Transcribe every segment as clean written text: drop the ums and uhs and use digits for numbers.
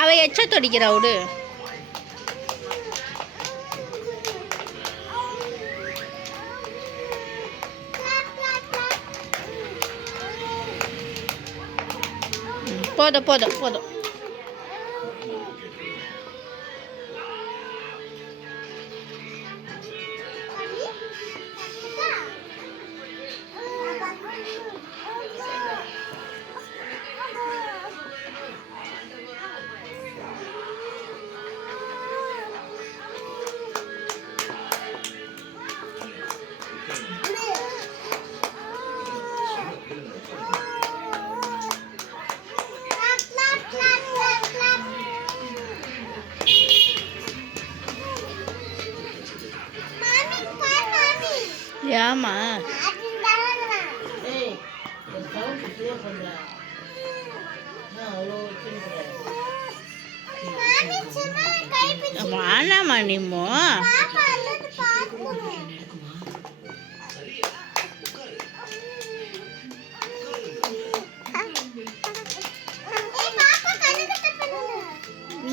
அவ எச்ச தொடிக்கிறா விடு. போதும் போதும் போதும். ஏமா வானாமா நீமோ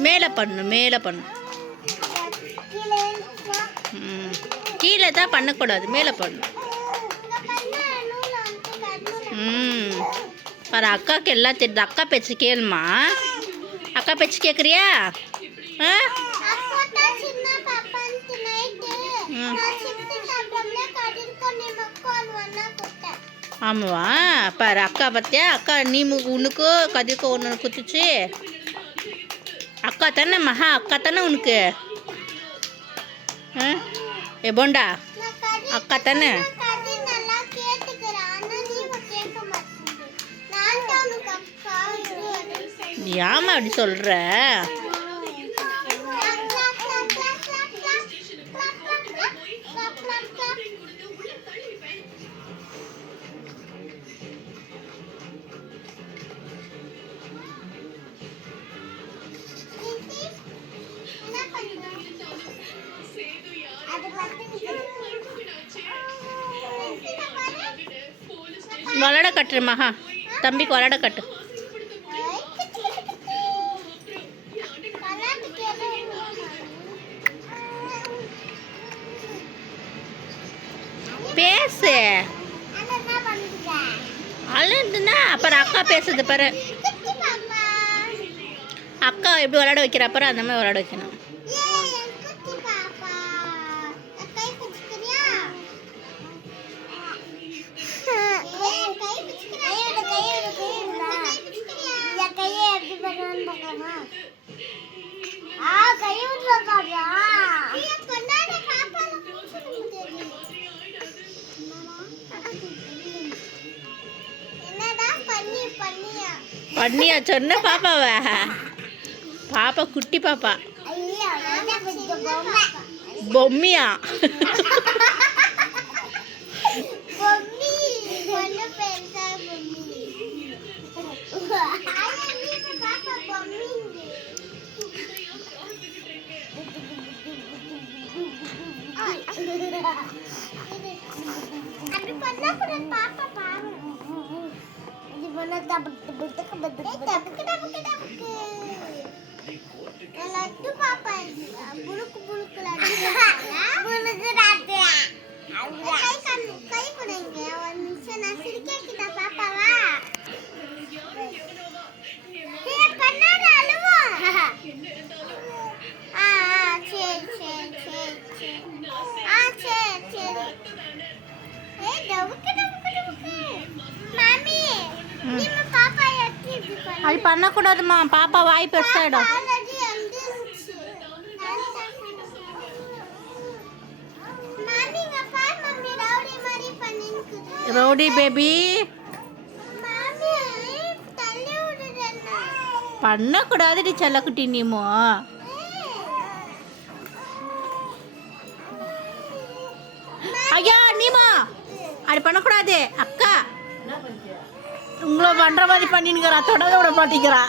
மேலே பண்ணு மேலே பண்ணு. கீழே தான் பண்ணக்கூடாது, மேலே பண்ணு. பாரு அக்காவுக்கு எல்லாம் தெரியுது. அக்கா பேச்சு கேளுமா. அக்கா பேச்சு கேட்குறியா? ஆமாவா? பாரு அக்கா பார்த்தியா, அக்கா நீ உனக்கு கதிர்க்கோ ஒன்று குத்துச்சு. அக்கா தானே மகா, அக்கா தானே உனக்கு. ஏ போண்டா அக்கா தானே. ஏமா அப்படி சொல்ற? வளட கட்டுரு மகா, தம்பிக்கு வளட கட்டு. பேசு. அழுதுன்னா அப்புறம் அக்கா பேசுது பாரு. அக்கா எப்படி விளையாட வைக்கிற அப்புறம் அந்த மாதிரி விளையாட வைக்கணும். பண்ணியா சொன்ன பாப்பாவ? பாப்பா குட்டி பாப்பா. பொம்மியா? அது பண்ணக்கூடாதுமா, பாப்பா வாய் பெருசாயிடும். ரவுடி பேபி பண்ணக்கூடாதுடி செல்லக்குட்டி நீமோ. ஐயா நீமா அது பண்ணக்கூடாது. அக்கா உங்களை பண்ற மாதிரி பண்ணினுக்கிறா, தொடர விட மாட்டேங்கிறா.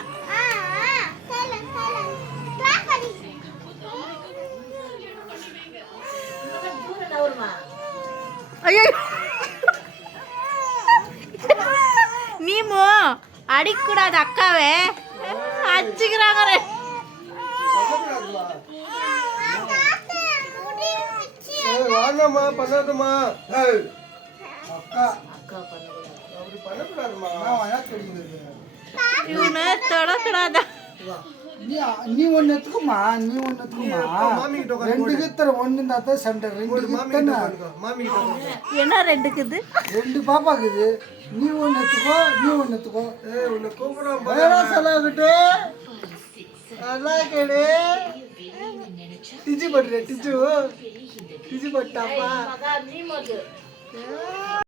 ஐயோ நீமோ அடிக்கூடாது அக்காவே. அச்சுக்கிறாங்க வாங்கம்மா பண்ணாதம்மா. அக்கா அப்படி பண்ணக்கூடாதுமா. இவனை தொடக்கூடாதா நீ ஒன்று எடுத்துக்குமா, நீ ஒன்று எடுத்துக்குமா. ரெண்டுக்கு இத்தனை ஒன்று இருந்தால் தான் சண்டை. என்ன ரெண்டுக்குது? ரெண்டு பாப்பாக்குது. நீ ஒன்று எடுத்துக்கோ, நீ ஒன்று எடுத்துக்கோ. செலவுக்கிட்டு நல்லா கேடு டிஜி பட்டுற டிஜு டிஜி பட்டாப்பா.